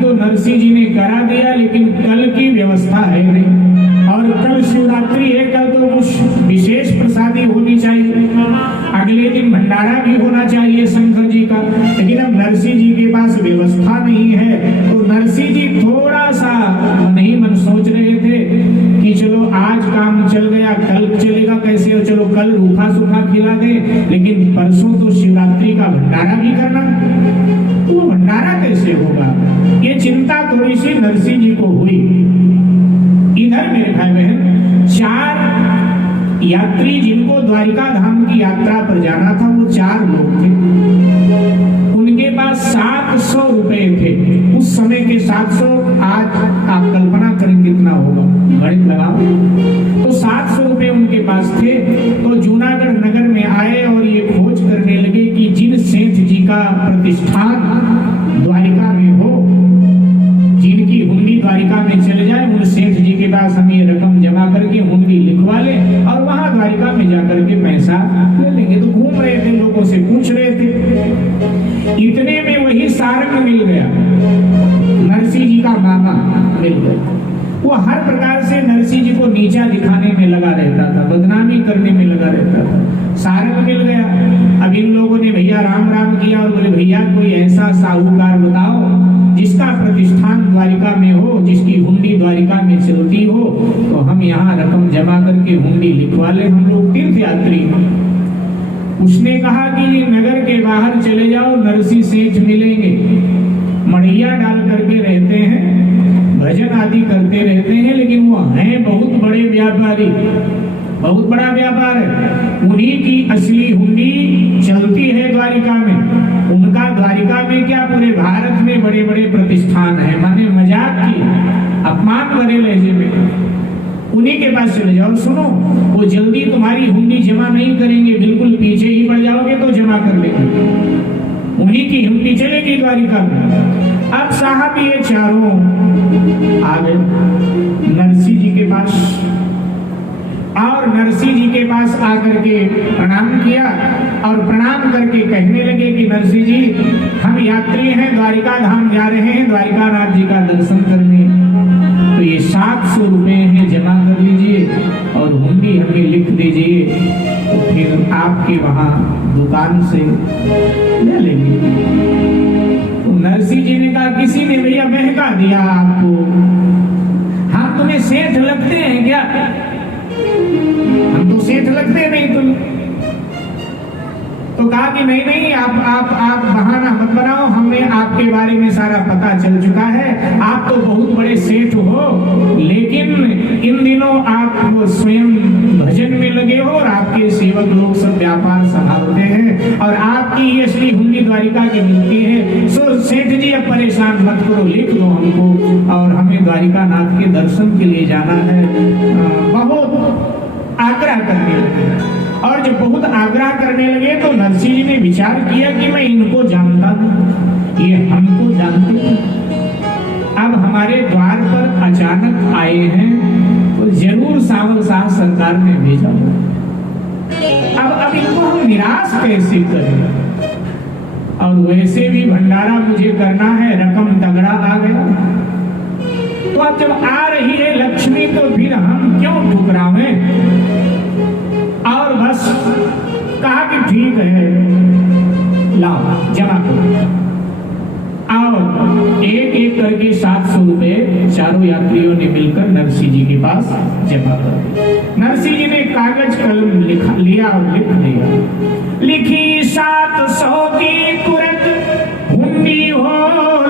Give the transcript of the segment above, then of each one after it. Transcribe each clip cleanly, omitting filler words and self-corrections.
तो नरसिंह जी ने करा दिया, लेकिन कल की व्यवस्था है नहीं, और कल शिवरात्रि है, कल तो कुछ विशेष प्रसादी होनी चाहिए, अगले दिन भंडारा भी होना चाहिए शंकर जी का, लेकिन अब नरसिंह जी के पास व्यवस्था नहीं है। तो नरसिंह जी थोड़ा सा मन ही मन सोच रहे थे कि चलो आज काम चल गया, कल चलेगा कैसे, और चलो कल रूखा सूखा खिला दे, लेकिन परसों तो शिवरात्रि का भंडारा भी करना, तो भंडारा कैसे होगा, ये चिंता थोड़ी सी नरसिंह जी को हुई। इधर मेरे भाई बहन 4 यात्री जिनको द्वारिका धाम की यात्रा पर जाना था, वो 4 लोग थे। उनके पास 700 रुपए थे उस समय के। 700 आज आप कल्पना करें कितना होगा, गणित लगाओ। तो 700 रुपए उनके पास थे। तो जूनागढ़ नगर में आए और ये खोज करने लगे कि जिन सेठ जी का प्रतिष्ठान द्वारिका में हो, जिनकी हुंडी द्वारिका में चले जाए, उन सेठ जी के पास हम ये रकम जमा करके हुंडी लिखवा ले और वहां द्वारिका में जाकर के पैसा ले लेंगे। तो घूम रहे थे, लोगों से पूछ रहे थे। इतने में वही सारंग मिल गया, नरसिंह जी का मामा मिल गया। वो हर प्रकार से नरसिंह जी को नीचा दिखाने में लगा रहता था, बदनामी करने में लगा रहता था। सारंग मिल गया। अब इन लोगों ने भैया राम राम किया और बोले भैया कोई ऐसा साहूकार बताओ जिसका प्रतिष्ठान द्वारिका में हो, जिसकी हुंडी द्वारिका में चलती हो, तो हम यहाँ रकम जमा करके हुंडी लिखवा ले, हम लोग तीर्थ यात्री। उसने कहा कि नगर के बाहर चले जाओ, नरसिंह सेठ मिलेंगे, मढ़िया डाल करके रहते हैं, भजन आदि करते रहते हैं, लेकिन वो हैं बहुत बड़े व्यापारी, बहुत बड़ा व्यापार है। उन्हीं की असली हुंडी चलती है द्वारिका में। उनका द्वारिका में क्या पूरे भारत में बड़े बड़े प्रतिष्ठान है। माने मजाक की, अपमान भरे लहजे में उन्हीं के पास चले जाओ। सुनो, वो जल्दी तुम्हारी हुंडी जमा नहीं करेंगे, बिल्कुल पीछे ही पड़ जाओगे तो जमा कर लेंगे। उन्हीं की हुंडी चलेगी द्वारिका में। अब साहब ये चारों आ गए नरसिंह जी के पास, और नरसिंह जी के पास आकर के प्रणाम किया और प्रणाम करके कहने लगे कि नरसिंह जी, हम यात्री हैं, द्वारिका धाम जा रहे हैं, द्वारिका नाथ जी का दर्शन करने। तो ये 700 रुपए हैं, जमा कर लीजिए और हुंडी हमें लिख दीजिए, तो फिर आपके वहां दुकान से ले लेंगे। तो नरसिंह जी ने कहा किसी ने भैया बहका दिया आपको, हम तुम्हें सेठ लगते हैं क्या? हम तो सेठ लगते नहीं तुम। तो कहा कि नहीं नहीं, आप बहाना मत बनाओ, हमें आपके बारे में सारा पता चल चुका है, आप तो बहुत बड़े सेठ हो, लेकिन इन दिनों आप वो स्वयं भजन में लगे हो और आपके सेवक लोग सब व्यापार संभालते हैं और आपकी ये असली हुंडी द्वारिका की मिलती है। सो सेठ जी अब परेशान मत करो, लिख दो हमको, और हमें द्वारिका नाथ के दर्शन के लिए जाना है। बहुत आग्रह करने लगे, और जब बहुत आग्रह करने लगे तो नरसिंह जी ने विचार किया कि मैं इनको जानता हूं, ये हमको जानते हैं, अब हमारे द्वार पर अचानक आए हैं, तो जरूर सावल शाह सरकार ने भेजा। अब इनको हम निराश कैसे करें, और वैसे भी भंडारा मुझे करना है, रकम तगड़ा आ गया, तो अब जब आ रही है लक्ष्मी तो फिर हम क्यों ठुकरावें। और बस कहा कि ठीक है, लाओ जमा करो। और एक एक करके 700 रुपए चारों यात्रियों ने मिलकर नरसिंह जी के पास जमा कर दिए। नरसिंह जी ने कागज कलम लिया और लिख दिया, लिखी 700 की तुरंत हुंडी हो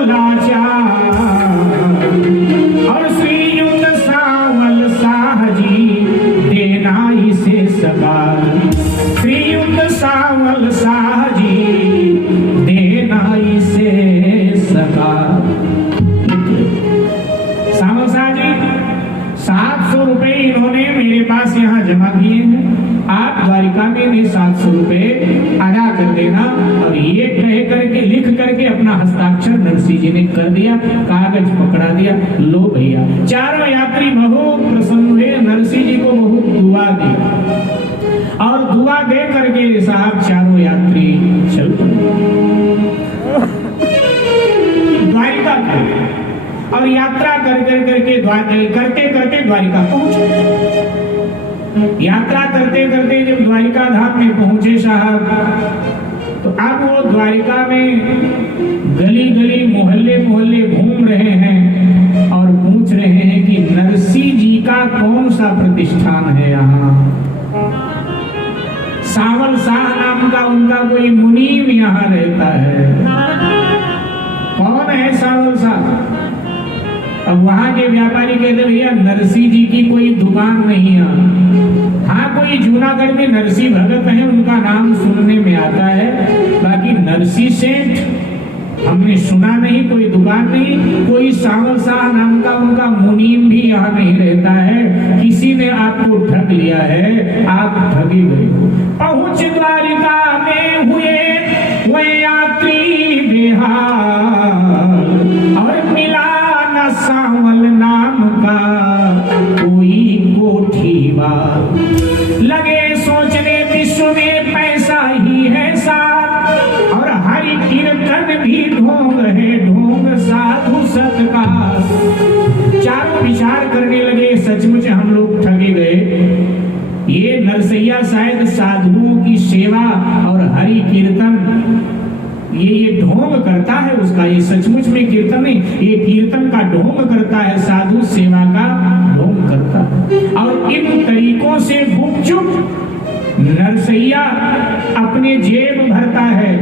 लाचार, और श्रीयुत सावल शाह जी देना इसे सवाल, श्रीयुत सावल शाह जी देना इसे सवाल। सावल शाह जी 700 रुपए इन्होंने मेरे पास यहाँ जमा किए हैं, आप द्वारिका में 700 रुपए अदा कर देना। और ये कह करके लिख करके अपना हस्ताक्षर नरसिंह जी ने कर दिया, कागज पकड़ा दिया, लो भैया। चारों यात्री बहुत प्रसन्न हुए, नरसिंह जी को बहुत दुआ दी, और दुआ दे करके साहब चारों यात्री चल पड़े। द्वारिका और यात्रा करते करते द्वारिका पहुंचे। यात्रा करते करते जब द्वारिका धाम में पहुंचे साहब, तो अब वो द्वारिका में गली गली मोहल्ले मोहल्ले घूम रहे हैं और पूछ रहे हैं कि नरसिंह जी का कौन सा प्रतिष्ठान है यहाँ। सावल शाह नाम का उनका कोई मुनीम यहाँ रहता है। कौन है सावल शाह? अब वहां के व्यापारी कहते भैया नरसिंह जी की कोई दुकान नहीं है। हाँ, कोई जूनागढ़ में नरसिंह भगत है, उनका नाम सुनने में आता है, बाकी नरसिंह सेठ हमने सुना नहीं, कोई दुकान नहीं, कोई सावल शाह नाम का उनका मुनीम भी यहाँ नहीं रहता है। किसी ने आपको ठग लिया है, आप ठगी गए। पहुंच द्वारिका में हुए वह यात्री बेहाल, और मिला न सावल नाम का कोई कोठीवाल। लगे सोचने विश्व में पैसा ही है साथ, और हरि कीर्तन भी ढोंग है, ढोंग साधु सत्कार। चारों विचार करने लगे सचमुच हम लोग ठगे गए। ये नरसैया शायद साधुओं की सेवा और हरि कीर्तन ये ढोंग करता है उसका, ये सचमुच में कीर्तन नहीं, ये कीर्तन का ढोंग करता है, साधु सेवा का ढोंग करता है। और इन तरीकों से गुपचुप नरसैया अपने जेब भरता है,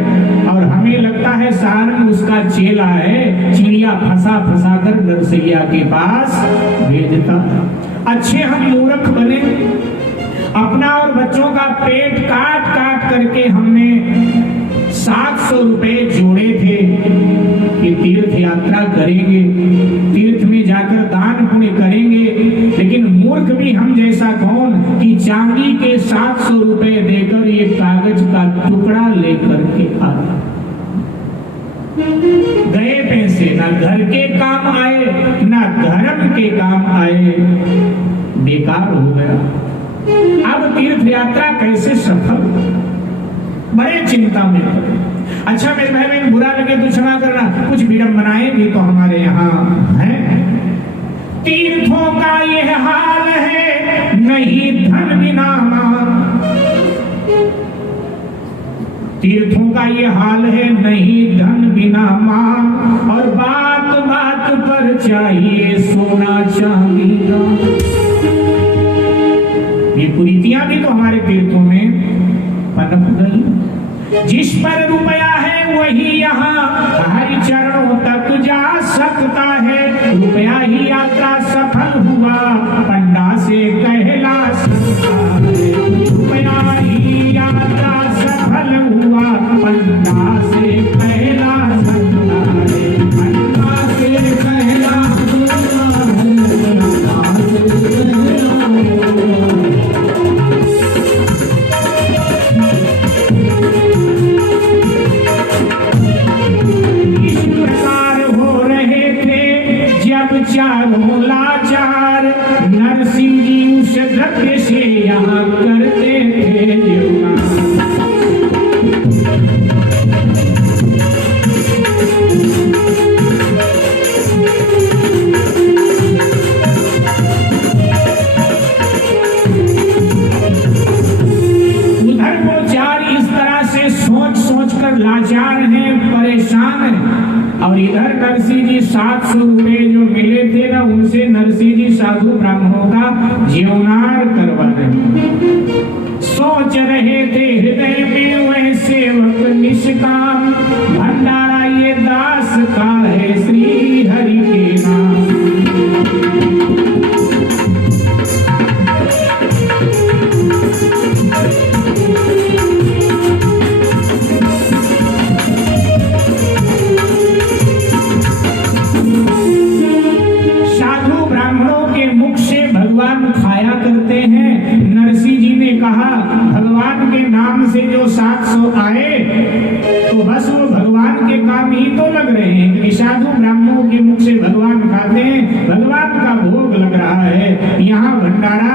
और हमें लगता है सारंग उसका चेला है, चिड़िया फंसा फंसा कर नरसैया के पास भेजता। अच्छे हम मूर्ख बने, अपना और बच्चों का पेट काट काट करके हमने 700 रुपए जोड़े थे कि तीर्थ यात्रा करेंगे, तीर्थ में जाकर दान पुण्य करेंगे। लेकिन मूर्ख भी हम जैसा कौन कि चांदी के 700 रुपए देकर ये कागज का टुकड़ा लेकर के आया। गए पैसे ना घर के काम आए, ना धर्म के काम आए, बेकार हो गया। अब तीर्थ यात्रा कैसे सफल? बड़े चिंता में पड़े। अच्छा मेरे भाई बहन बुरा लगे तो क्षमा करना, कुछ विडंबनाएं भी तो हमारे यहाँ हैं। तीर्थों का यह हाल है, नहीं धन बिना मान। तीर्थों का ये हाल है, नहीं धन बिना मान, और बात बात पर चाहिए सोना चांदी का। ये कुरीतियां भी तो हमारे तीर्थों में पनप गई। जिस पर रुपया है वही यहाँ हरि चरणों तक जा सकता है। रुपया ही यात्रा सफल हुआ, पंडा से कहला सकता है। रुपया ही यात्रा सफल हुआ, पंडा से कहला सकता है। पंडा से कहला सकता है, पंडा से चारों लाचार, नरसिंह जी उस द्रव्य से यहाँ करते थे जीवना। उधर वो चार इस तरह से सोच सोच कर लाचार हैं, परेशान हैं, और इधर नरसिंह जी 700 रुपए जो मिले थे ना, उनसे नरसिंह जी साधु ब्राह्मणों का जीवनार करवा रहे। सोच रहे थे हृदय में वह सेवक निष्काम, भंडारा ये दास का है श्री हरि के नाम। भगवान खाया करते हैं। नरसिंह जी ने कहा भगवान के नाम से जो 700 आए तो बस वो भगवान के काम ही तो लग रहे हैं कि साधु ब्राह्मणों के मुख से भगवान खाते हैं, भगवान का भोग लग रहा है। यहाँ भंडारा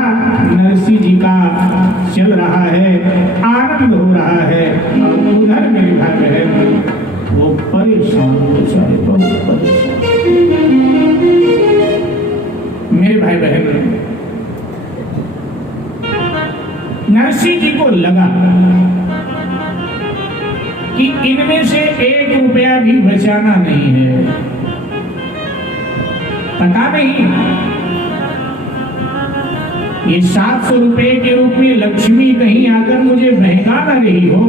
नरसिंह जी का चल रहा है, आनंद हो रहा है। और उधर मेरे भाई बहन वो परेशान, बेचारे बहुत परेशान। भाई बहन, नरसिंह जी को लगा कि इनमें से 1 रुपया भी बचाना नहीं है। पता नहीं ये 700 रुपए के रूप में लक्ष्मी कहीं आकर मुझे बहका न रही हो,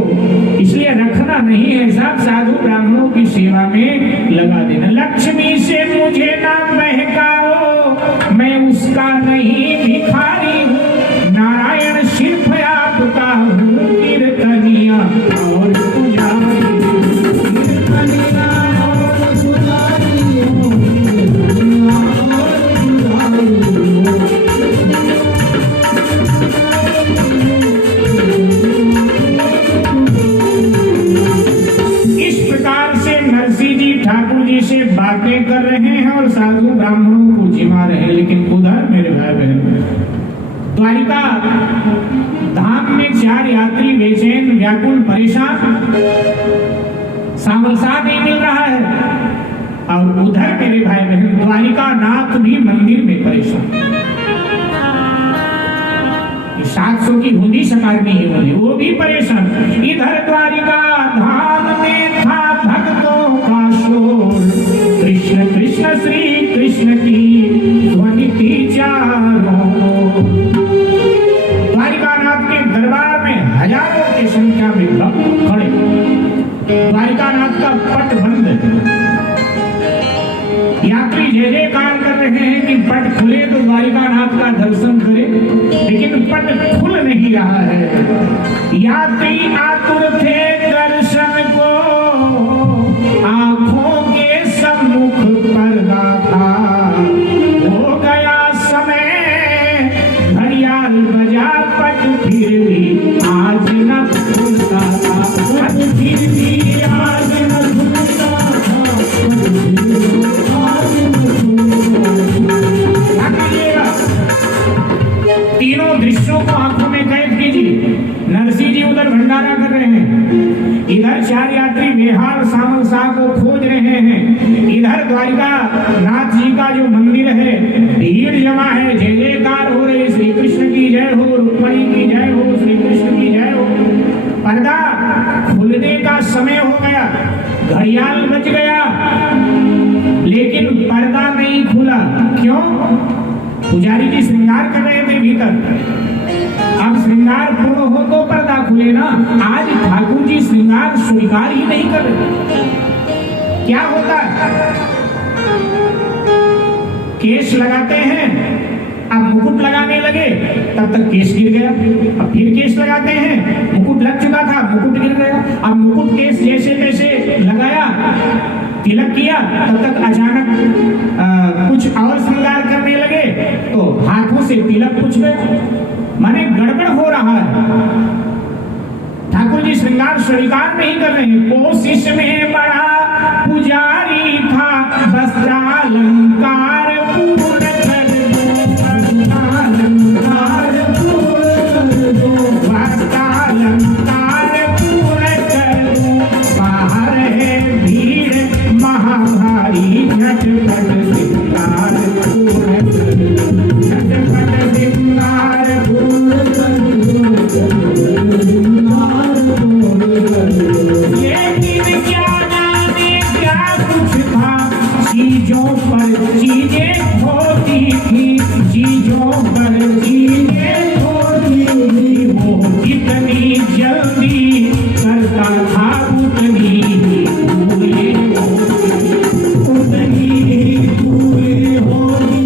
इसलिए रखना नहीं है, सब साधु ब्राह्मणों की सेवा में लगा देना। लक्ष्मी से मुझे ना बहकाओ, मैं उसका नहीं भिखारी हूँ, नारायण सिर्फ आपका हूँ, कीर्तनिया और पुजारी। बातें कर रहे हैं और साधु ब्राह्मणों को जिमा रहे हैं, लेकिन उधर मेरे भाई बहन द्वारिका धाम में 4 यात्री बेचैन, व्याकुल, परेशान, सामलसार नहीं मिल रहा है, और उधर मेरे भाई बहन द्वारिका नाथ भी मंदिर में परेशान। 700 की हुंडी सकारनी ही बोली, वो भी परेशान। इधर द्वारिका धाम में था भक्तों का शोर, कृष्ण कृष्ण श्री कृष्ण की ध्वनि थी चारों ओर। द्वारिकानाथ के दरबार में हजारों की संख्या में भक्त खड़े, द्वारिकानाथ का पट बंद है। यात्री जय जयकार कर रहे हैं कि पट खुले तो द्वारिकानाथ का दर्शन करे, लेकिन पट खुल नहीं रहा है। यात्री आतुर थे दर्शन को, आंखों के सम्मुख पर्दा था, हो गया समय घड़ियाल बजा, पट फिर भी आज न खुलता था, पट फिर भी आज न खुलता था। तीनों दृश्यों को आंखों में कैद कीजिए। नरसिंह जी उधर भंडारा कर रहे हैं, इधर 4 यात्री बेहाल सामल शाह को खोज रहे हैं, इधर द्वारिका नाथ जी का जो मंदिर है भीड़ जमा है, जय जयकार हो रही, श्री कृष्ण की जय हो, रुक्मणी की जय हो, श्री कृष्ण की जय हो। पर्दा खुलने का समय हो गया, घड़ियाल बज गया, लेकिन पर्दा नहीं खुला। क्यों? पुजारी जी श्रृंगार कर रहे थे भीतर, अब श्रृंगार पूर्ण हो तो पर्दा खुले ना। आज ठाकुर जी श्रृंगार स्वीकार ही नहीं कर रहे। क्या होता है? केस लगाते हैं, अब मुकुट लगाने लगे, तब तक केस गिर गया, अब फिर केस लगाते हैं, मुकुट लग चुका था, मुकुट गिर गया, अब मुकुट केस जैसे तैसे लगाया, तिलक किया, तब तक अचानक कुछ और श्रृंगार करने लगे तो हाथों से तिलक कुछ गए, माने गड़बड़ हो रहा है। ठाकुर जी श्रृंगार स्वीकार नहीं कर रहे हैं। कोशिश में बड़ा पुजारी था, वस्त्रालंकार पूर्ण कर दो, वस्त्रालंकार पूर्ण कर दो, वस्त्रालंकार पूर्ण कर दो। बाहर है भीड़ महाभारी, झटपट श्रृंगार पूर्ण कर दो, झटपट श्रृंगार पूर्ण कर दो, श्रृंगार पूर्ण कर दो। लेकिन क्या जाने क्या कुछ था, चीजों पर चीजें होती थी, चीजों पर चीजें होती थी। वो कितनी जल्दी करता था उतनी ही पूरे होगी।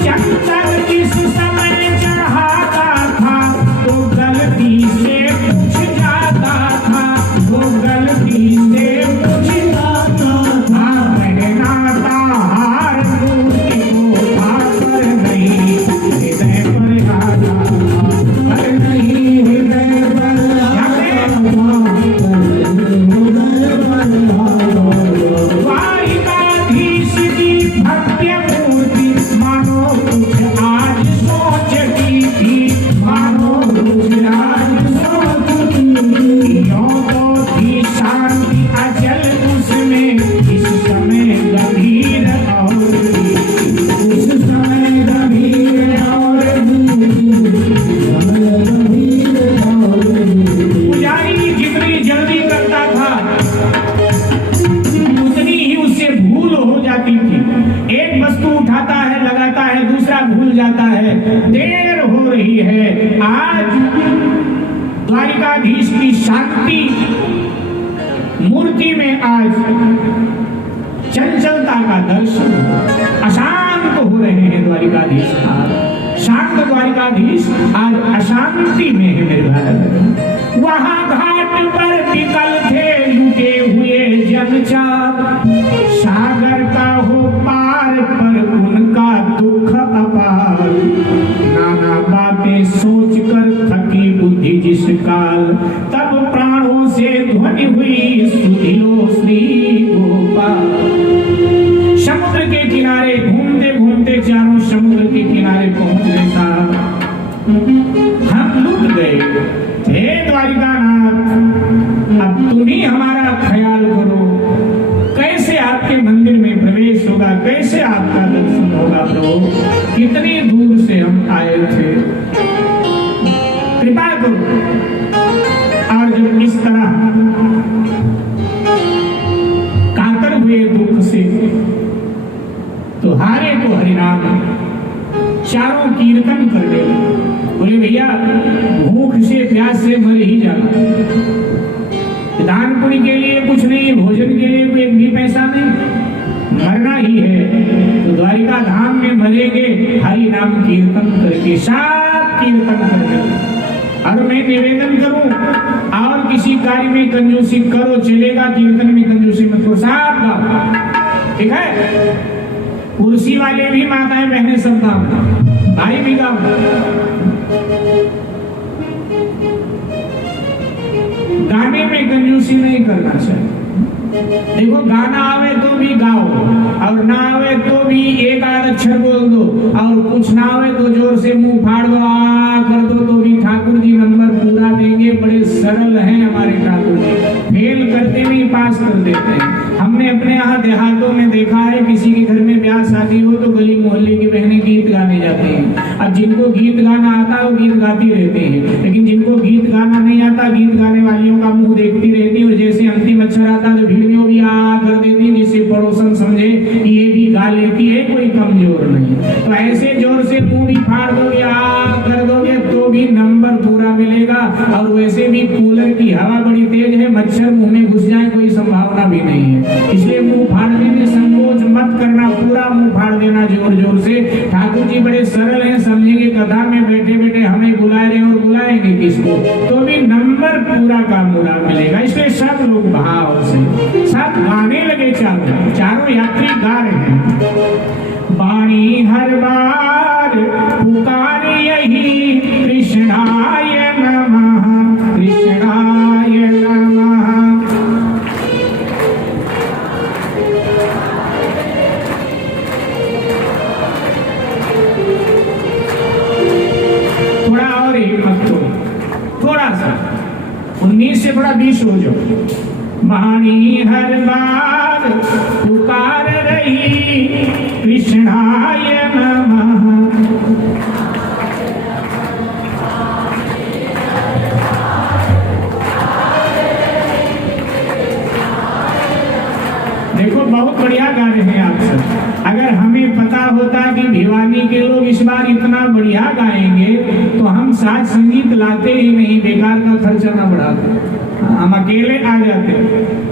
चक्कर किस समय चढ़ाता था तो गलती से पूछ जाता था, वो गलती से पूछ जाता था। पहनाता हार द्वारिकाधीश की शांति मूर्ति में आज चंचलता का दर्शन, अशांत हो रहे हैं द्वारिकाधीश। शांत द्वारिकाधीश आज अशांति में है मेरे भाई। वहां घाट पर विकल थे लुटे हुए जनचार, सागर का हो पार पर उनका दुख अपार। नाना बातें सोच कर थकी बुद्धि जिस काल, तब प्राणों से ध्वनि हुई सुधियो श्री गोपाल। समुद्र के किनारे घूमते घूमते चारों समुद्र के किनारे पहुंच गए साहब, हम लुट गए। हे द्वारिकानाथ, अब तुम ही हमारा ख्याल करो, कैसे आपके मंदिर में प्रवेश होगा, कैसे आपका दर्शन होगा प्रभु। कितनी दूर से हम आए थे, कृपा करो। और जब इस तरह कातर हुए दुख से, तो हारे को हरिनाम चारों कीर्तन कर गए। बोले भैया भूख से प्यास से मर ही जाना, दान पुण्य के लिए कुछ नहीं, भोजन के लिए कोई एक भी पैसा नहीं, मरना ही है। तो द्वारिका धाम में मरेंगे हरि नाम कीर्तन करके, साथ कीर्तन करके। और मैं निवेदन करूं, और किसी कार्य में कंजूसी करो चलेगा, कीर्तन में कंजूसी मत करो, साथ गाओ, ठीक है। कुर्सी वाले भी माताएं बहनें सब गाओ, भाई भी गाओ। गाने में कंजूसी नहीं करना चाहिए। देखो गाना आवे तो भी गाओ, और ना आवे तो भी एक आध अक्षर बोल दो, और कुछ ना आवे तो जोर से मुंह फाड़ दो, आ कर दो, तो भी ठाकुर जी नंबर पूरा देंगे। बड़े सरल हैं हमारे ठाकुर जी, फेल करते नहीं पास कर देते हैं। हमने अपने यहाँ देहातों में देखा है, किसी के घर में ब्याह शादी हो तो गली मोहल्ले की बहनें गीत गाने जाती हैं। अब जिनको गीत गाना आता है वो गीत गाती रहती हैं, लेकिन जिनको गीत गाना नहीं आता, गीत गाने वालियों का मुंह देखती रहती है। और जैसे अंतिम अक्षर आता है तो भीड़ में वो भी आ कर देती है, जिससे पड़ोसन समझे कि ये भी गा लेती है, कोई कमजोर नहीं। तो ऐसे जोर से मुंह भी फाड़ दोगे, आ कर दोगे, तो भी नंबर पूरा मिलेगा। और वैसे भी कूलर की हवा बड़ी तेज है, मच्छर मुंह में घुस जाए कोई संभावना भी नहीं है। इसलिए मुंह फाड़ने में संकोच मत करना, पूरा मुंह फाड़ देना जोर जोर से। ठाकुर जी बड़े सरल हैं, समझेंगे कथा में बैठे बैठे हमें बुला रहे और बुलाएंगे किसको, तो भी नंबर पूरा का पूरा मिलेगा। इसलिए सब लोग भाव से सब गाने लगे, चारों यात्री गा रहे हैं। वाणी हर बार पुकार यही, कृष्णाय नमः, कृष्णाय नमः। थोड़ा और हिम्मत दो, थोड़ा सा 19 से थोड़ा 20 हो जाओ। वाणी हर बार पुकार रही, कृष्णाय नमः। देखो बहुत बढ़िया गा रहे हैं आप सब। अगर हमें पता होता कि भिवानी के लोग इस बार इतना बढ़िया गाएंगे तो हम साज संगीत लाते ही नहीं, बेकार का खर्चा ना बढ़ाते, हम अकेले आ जाते।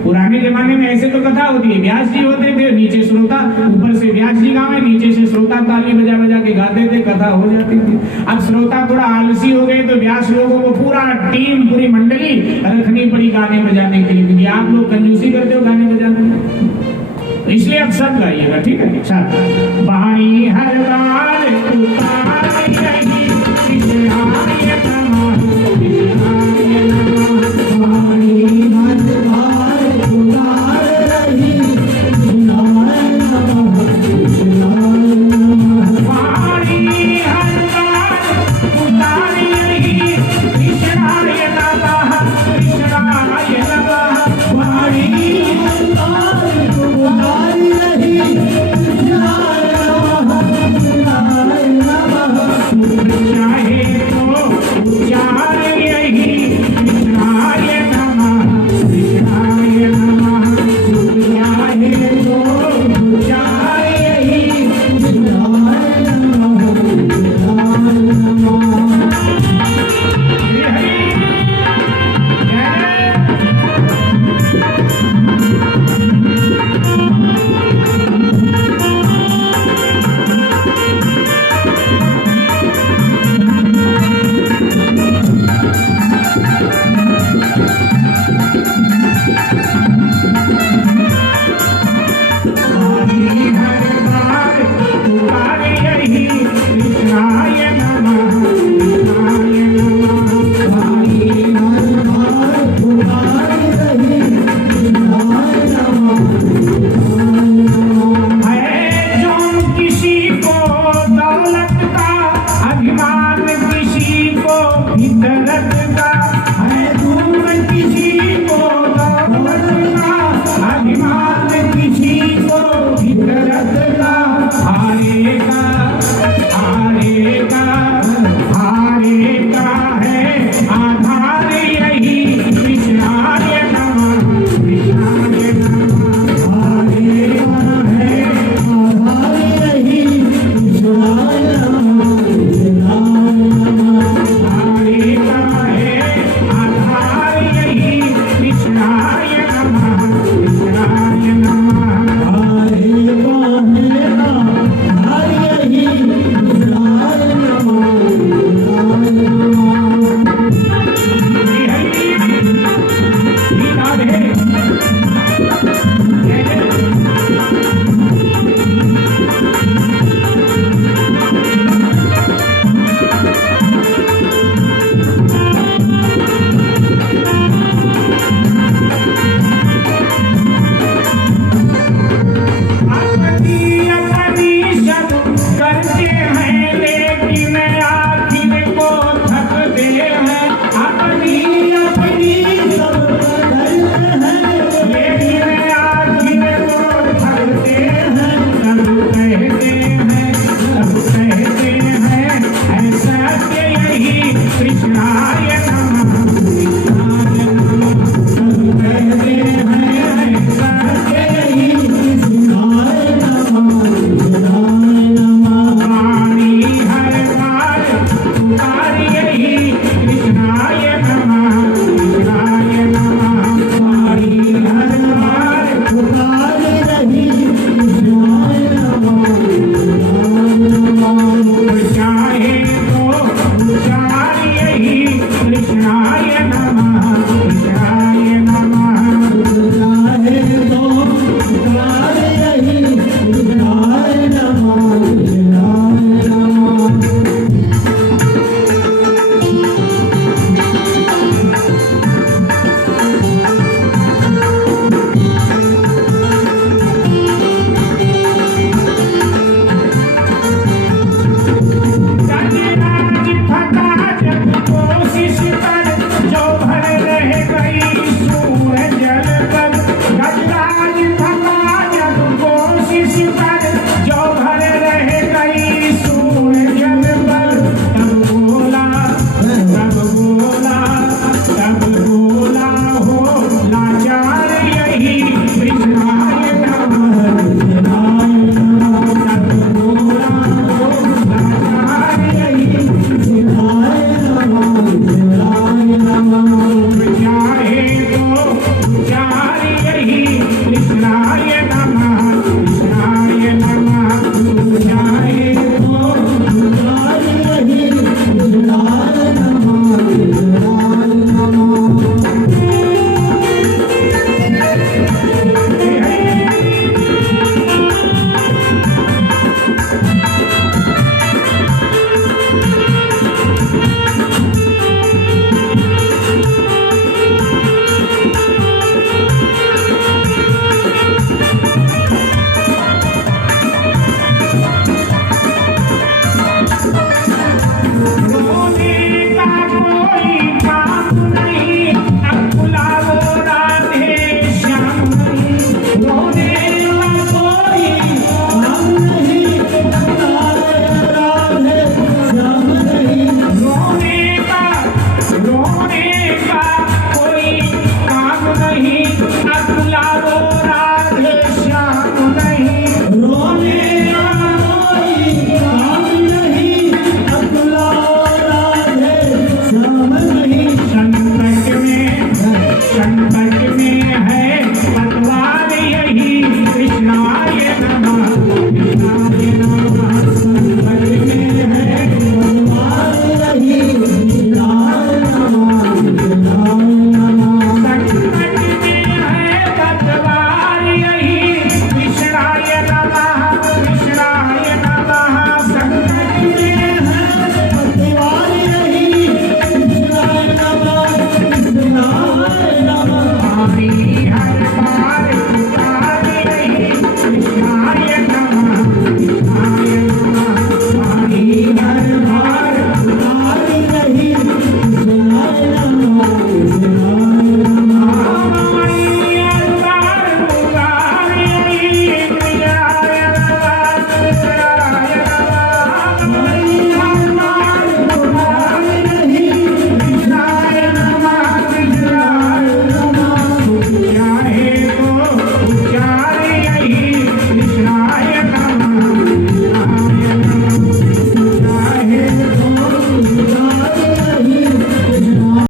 पुराने जमाने में ऐसे तो कथा होती है, व्यास जी होते थे, नीचे श्रोता, ऊपर से व्यास जी गावे, नीचे से श्रोता ताली बजा बजा के गाते थे, कथा हो जाती थी। अब श्रोता थोड़ा आलसी हो गए तो व्यास लोगों को पूरा टीम, पूरी मंडली रखनी पड़ी गाने बजाने के लिए, क्योंकि आप लोग कंजूसी करते हो गाने बजाने में। इसलिए अब सब गाइएगा, ठीक है। वाणी हर बार